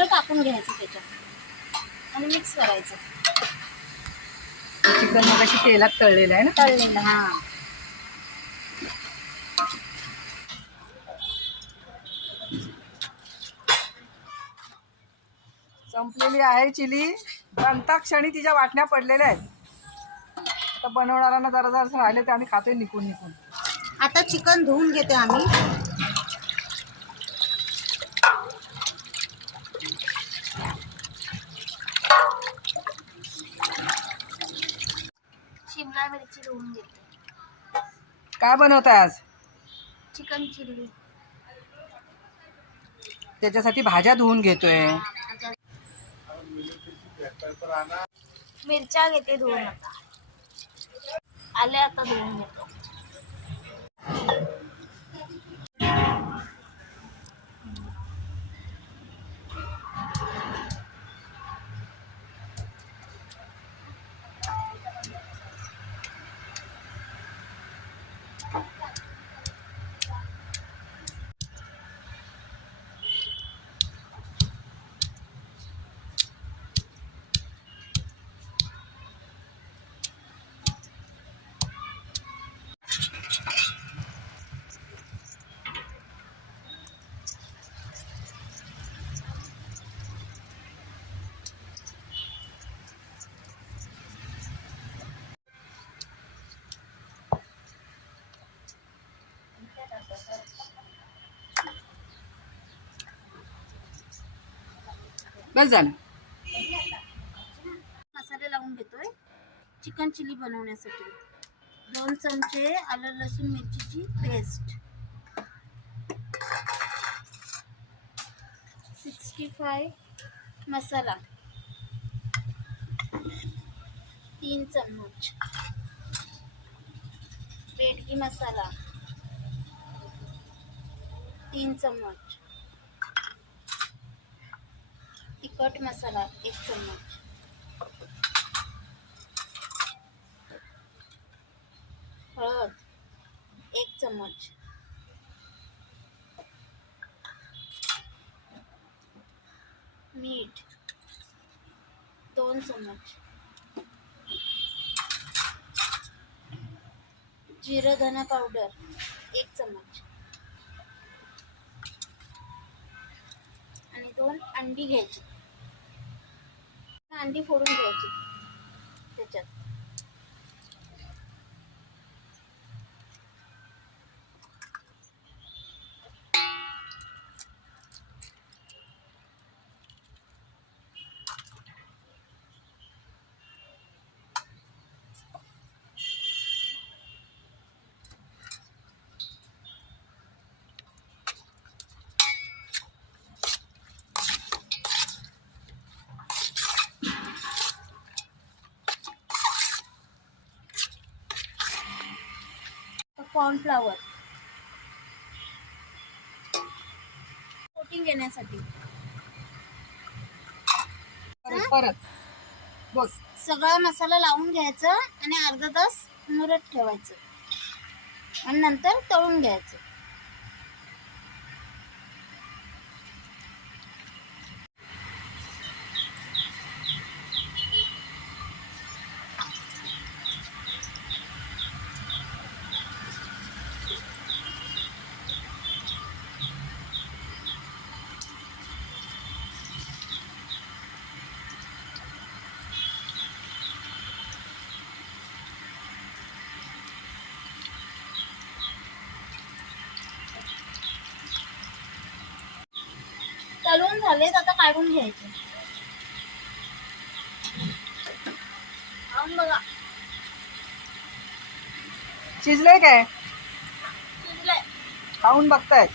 सगळं टाकून घ्यायचं त्याच्यात. आणि मिक्स करायचं. चिकन मगाशी तेलात तळलेलं आहे ना? तळलेलं हा. संपलेली आहे चिली. क्षणी तिच्या वाटण्या पडलेल्या आहेत. आता बनवणाऱ्यांना जरा जरा राहिले ते आम्ही खातोय निघून निघून आता चिकन धुवून घेते आम्ही शिमला मिरची धुवून घेते काय बनवताय आज? Chicken chilli. त्याच्यासाठी भाज्या धुवून घेतोय. मिरच्या घेते धुवून आता. आले आता धुवून घेतो. बस झालं. मसाले लावून घेतोय. चिकन चिली बनवण्यासाठी. दोन चमचे आलं लसूण मिरचीची पेस्ट. सिक्स्टी फाय मसाला. तीन चम्मच. बेडगी मसाला. तीन चम्मच. तिखट मसाला एक चम्मच. हळद एक चम्मच. मीठ दोन चम्मच. जिरं धना पावडर एक चम्मच. आणि दोन अंडी घ्यायची. अंडी फोडून घ्यायची. त्याच्यात. कॉर्नफ्लावर कोटिंग येण्यासाठी परत बस सगळा मसाला लावून घ्यायचा आणि अर्धा तास मुरत ठेवायचं. आणि नंतर तळून घ्यायचं तळून झालेत आता काढून घ्यायचे. बघा. शिजलंय काय? शिजलंय. खाऊन बघतायत.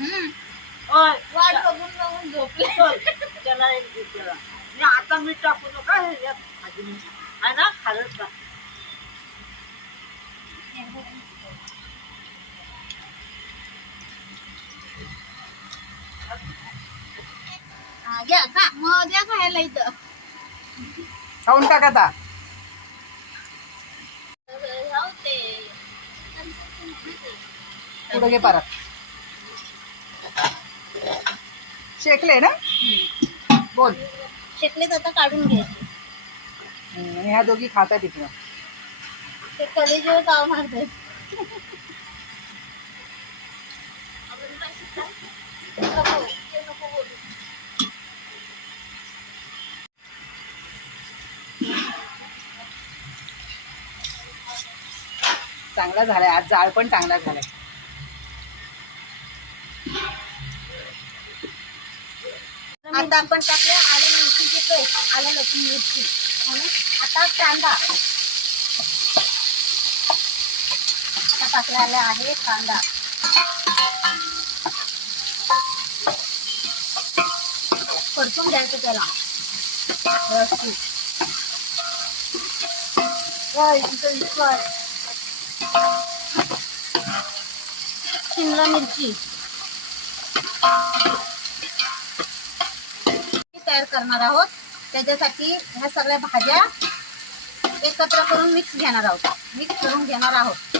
वाट बघून बघून झोपले. त्याला एक. मी आता मीठ टाकू नका हे यात भाजी आहे ना खालच का हा, घ्या का मग द्या खायला इथं. खाऊन टाक आता. पुढे घे परत. शेकले ना? बोल. शेकलेत आता काढून घ्यायचे. आणि ह्या दोघी खात आहेत इकडं. ते कलेजेवर ताव मारते चांगला झालाय. आज जाळ पण चांगला झालाय. कांदा पण टाकला. आलं मिरची पेस्ट आलं लसूण मिरची आणि आता कांदा. आता टाकलेला आहे कांदा. परतून द्यायचं त्याला. व्यवस्थित. शिमला मिरची. करणार आहोत. त्याच्यासाठी ह्या सगळ्या भाज्या एकत्र करून मिक्स घेणार आहोत. मिक्स करून घेणार आहोत.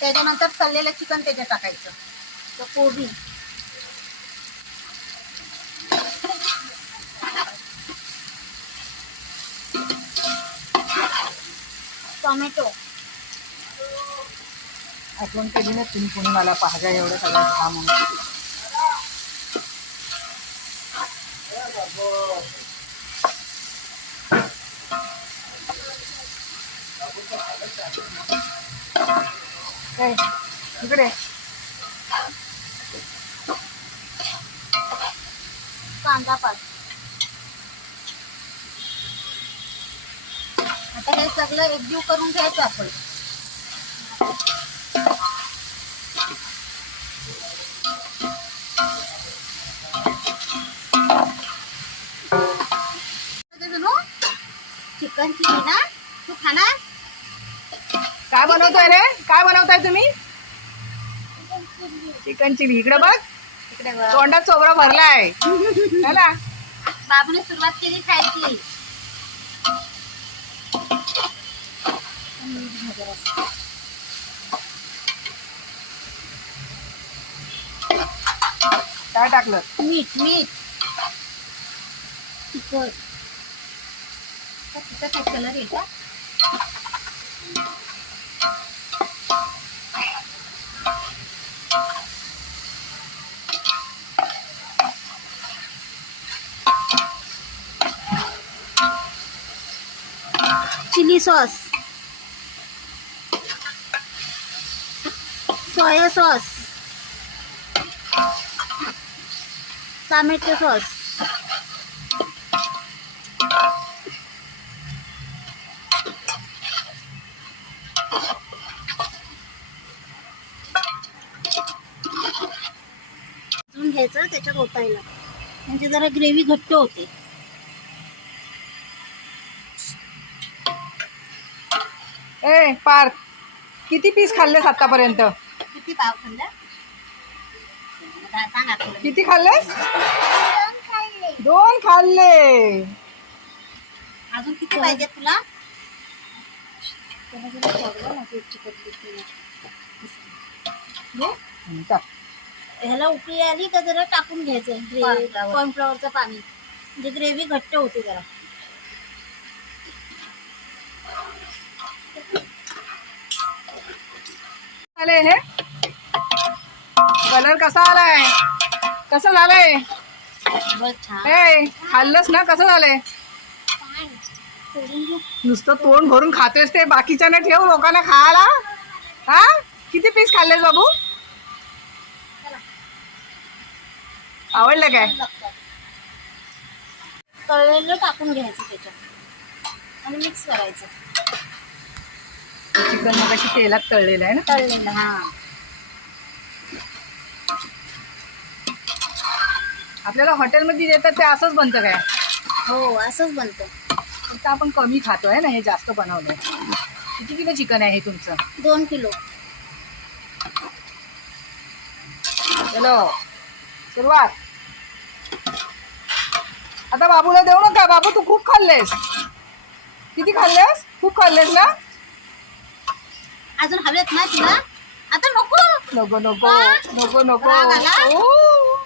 त्याच्यानंतर तळलेलं चिकन त्याच्यात टाकायचं. तर कोबी. टोमॅटो. आठवण केली ना तुम्ही कोणी मला पाहजा एवढं सगळं खा ए, इकडे. कांदा पात. आता हे सगळं एकजीव करून घ्यायचं आपण. चिकन चिली ना? काय बनवताय रे? काय बनवताय तुम्ही? Chicken chilli. इकडे बघ. तोंडात चोबरा भरलाय. है ना बाबूने सुरुवात केली खायची. काय टाकलं? मीठ मीठ. तिखट. कलर आहे sauce soya sauce tomato sauce घ्यायचं त्याच्यात ओतायला म्हणजे जरा ग्रेव्ही घट्ट होते. ए पार्थ किती पीस खाल्लेस आतापर्यंत? किती पाव खाल्ला? सांग किती खाल्लेस? दोन खाल्ले. अजून किती पाहिजे तुला? टाक. ह्याला उकळी आली का जरा टाकून घ्यायचं. Cornflower. कॉर्नफ्लॉवरचं पाणी. म्हणजे ग्रेव्ही घट्ट होते जरा. आले हे? कलर कसा आलाय? कसं झालंय? ए खाल्लंस ना? कसं झालंय. नुसतं तोंड भरून खातेस ते. बाकीच्यानं ठेव लोकांना खायला. हा? किती पीस खाल्लेस बाबू? आवडलं काय? तळलेलं टाकून घ्यायचं त्याच्यात. आणि मिक्स करायचं. चिकन मग तेलात तळलेलं आहे ना? तळलेलं हा. आपल्याला हॉटेलमध्ये देतात ते असंच बनतं काय? हो असंच बनतं. फक्त आपण कमी खातो आहे ना हे जास्त बनवलंय. किती किलो चिकन आहे हे तुमचं? दोन किलो. चलो सुरुवात. आता बाबूला देऊ नका बाबू तू खूप खाल्लेस. किती खाल्लेस? खूप खाल्लेस ना? अजून हवेत ना तुला? आता नको. नको नको नको नको. राग आला? ओ.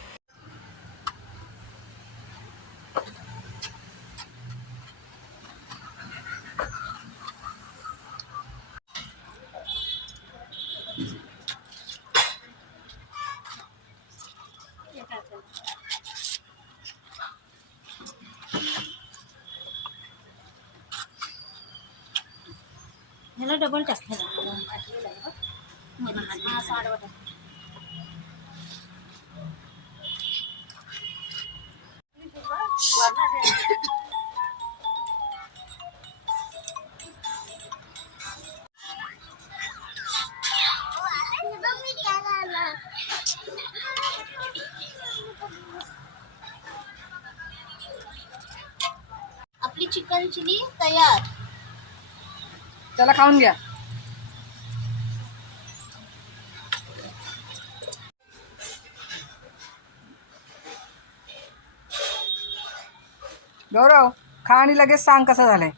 ह्याला डबल आपली चिकन चिली तयार. त्याला खाऊन घ्या. गौरव खा आणि लगेच सांग कसं झालंय.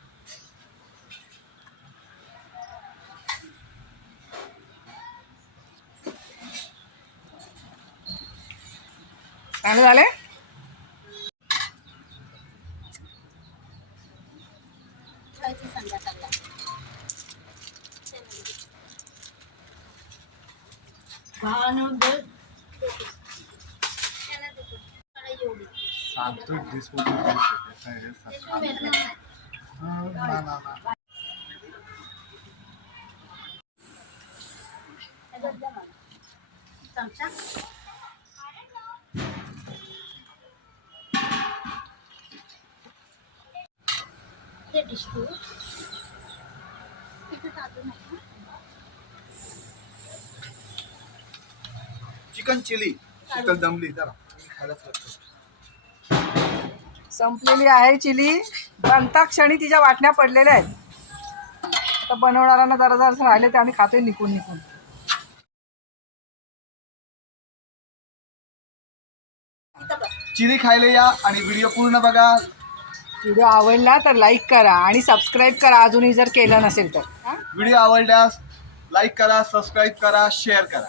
चांगलं झालंय? ठेवायची संध्याकाळला सांगतो चिकन चिली शीतल दमली जरा. खायलाच लागतो. संपलेली आहे चिली. बनता क्षणी तिच्या वाटण्या पडलेल्या आहेत. तर बनवणाऱ्यांना जरा जरा राहिले ते आम्ही खातोय निकून निकून. चिली खायला या आणि व्हिडिओ पूर्ण बघा. व्हिडिओ आवडला तर लाईक करा आणि सबस्क्राईब करा. अजूनही जर केलं नसेल तर? व्हिडिओ आवडल्यास लाईक करा सबस्क्राईब करा शेअर करा.